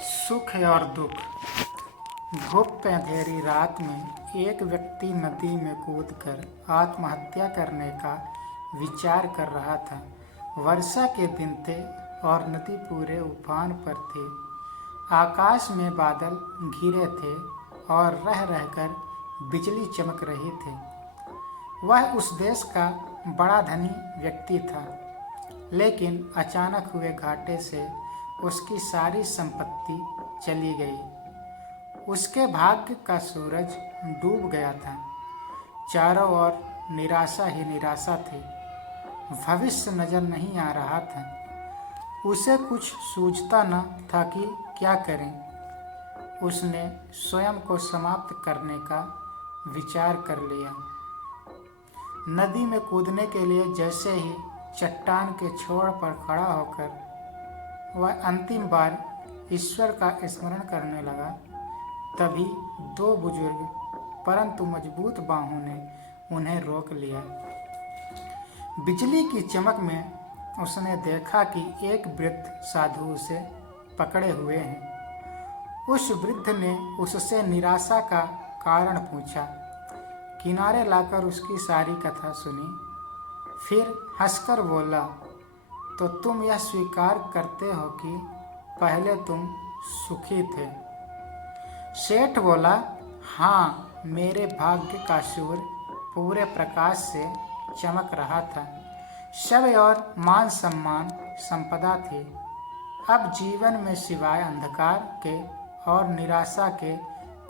सुख और दुख। धूप अंधेरी रात में एक व्यक्ति नदी में कूदकर आत्महत्या करने का विचार कर रहा था। वर्षा के दिन थे और नदी पूरे उफान पर थी। आकाश में बादल घिरे थे और रह रहकर बिजली चमक रही थी। वह उस देश का बड़ा धनी व्यक्ति था, लेकिन अचानक हुए घाटे से उसकी सारी संपत्ति चली गई। उसके भाग्य का सूरज डूब गया था। चारों ओर निराशा ही निराशा थी। भविष्य नजर नहीं आ रहा था। उसे कुछ सूझता न था कि क्या करें। उसने स्वयं को समाप्त करने का विचार कर लिया। नदी में कूदने के लिए जैसे ही चट्टान के छोर पर खड़ा होकर वह अंतिम बार ईश्वर का स्मरण करने लगा, तभी दो बुजुर्ग परंतु मजबूत बाहों ने उन्हें रोक लिया। बिजली की चमक में उसने देखा कि एक वृद्ध साधु उसे पकड़े हुए हैं। उस वृद्ध ने उससे निराशा का कारण पूछा, किनारे लाकर उसकी सारी कथा सुनी, फिर हंसकर बोला, तो तुम यह स्वीकार करते हो कि पहले तुम सुखी थे? सेठ बोला, हाँ, मेरे भाग्य का सूर्य पूरे प्रकाश से चमक रहा था। शब्द और मान सम्मान संपदा थी। अब जीवन में सिवाय अंधकार के और निराशा के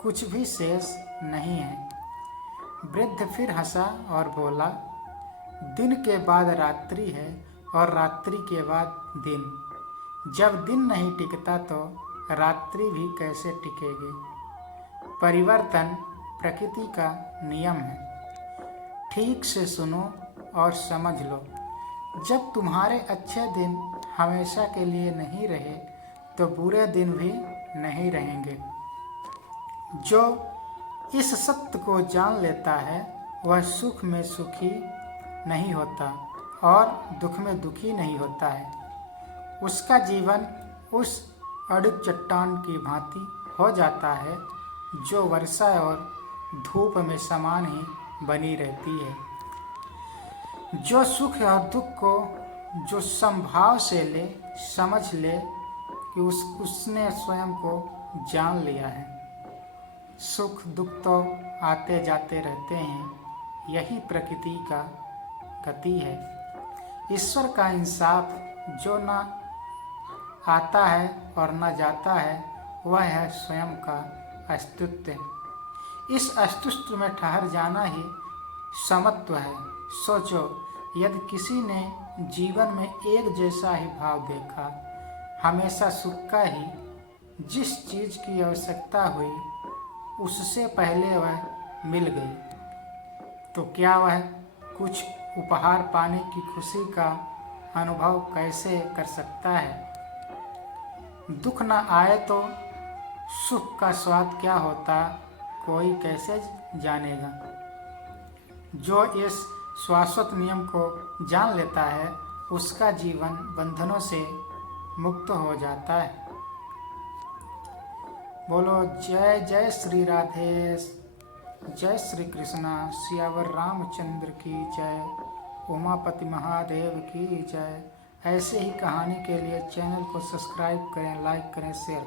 कुछ भी शेष नहीं है। वृद्ध फिर हंसा और बोला, दिन के बाद रात्रि है और रात्रि के बाद दिन। जब दिन नहीं टिकता तो रात्रि भी कैसे टिकेगी? परिवर्तन प्रकृति का नियम है। ठीक से सुनो और समझ लो। जब तुम्हारे अच्छे दिन हमेशा के लिए नहीं रहे तो बुरे दिन भी नहीं रहेंगे। जो इस सत्य को जान लेता है वह सुख में सुखी नहीं होता और दुख में दुखी नहीं होता है। उसका जीवन उस अड़िग चट्टान की भांति हो जाता है जो वर्षा और धूप में समान ही बनी रहती है। जो सुख और दुख को जो समभाव से ले, समझ ले कि उसने स्वयं को जान लिया है। सुख दुख तो आते जाते रहते हैं, यही प्रकृति का गति है। ईश्वर का इंसाफ जो न आता है और न जाता है वह है स्वयं का अस्तित्व। इस अस्तित्व में ठहर जाना ही समत्व है। सोचो, यदि किसी ने जीवन में एक जैसा ही भाव देखा, हमेशा सुख का ही, जिस चीज की आवश्यकता हुई उससे पहले वह मिल गई, तो क्या वह कुछ उपहार पाने की खुशी का अनुभव कैसे कर सकता है? दुख न आए तो सुख का स्वाद क्या होता, कोई कैसे जानेगा? जो इस शाश्वत नियम को जान लेता है उसका जीवन बंधनों से मुक्त हो जाता है। बोलो जय जय श्री राधे, जय श्री कृष्णा, सियावर रामचंद्र की जय, उमापति महादेव की जय। ऐसे ही कहानी के लिए चैनल को सब्सक्राइब करें, लाइक करें, शेयर